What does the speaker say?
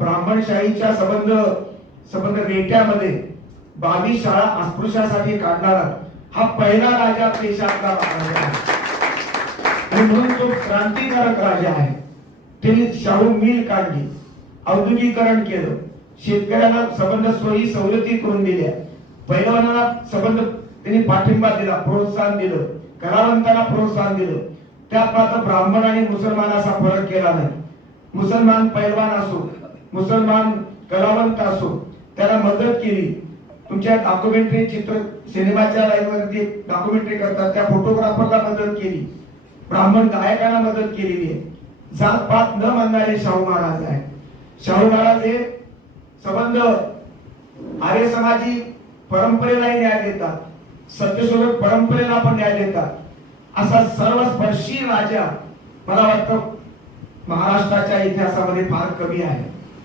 ब्राह्मणशाहीच्या संबंध संबंध रेट्यामध्ये बावीस शाळा अस्पृश्यासाठी काढणारा हा पहिला राजा देशातला राजा आहे. म्हणून तो क्रांतिकारक राजा आहे. त्यांनी शाहू मिल काढली औद्योगिकरण केलं शेतकऱ्यांना संबंध सोयी सवलती करून दिल्या पैलवानांना संबंध त्यांनी पाठिंबा दिला प्रोत्साहन दिलं कलावंतांना प्रोत्साहन दिलं. त्यात मात्र ब्राह्मण आणि मुसलमान असा फरक केला नाही. मुसलमान पैलवान असो मुसलमान कलावंत असो त्याला मदत केली. तुमच्या डॉक्युमेंटरी चित्र सिनेमाच्या लाईनवरती डॉक्युमेंटरी करतात त्या फोटोग्राफरला मदत केली. ब्राह्मण गायकांना मदत केलेली आहे. जात पात न मानणारे शाहू महाराज आहे शाहू महाराज हे संबंध आर्य समाजी परंपरेलाही न्याय देतात. सत्यशोधक परंपरेला पण न्याय देतात. असा सर्वस्पर्शी राजा मला वाटतं महाराष्ट्राच्या इतिहासामध्ये फार कमी आहे.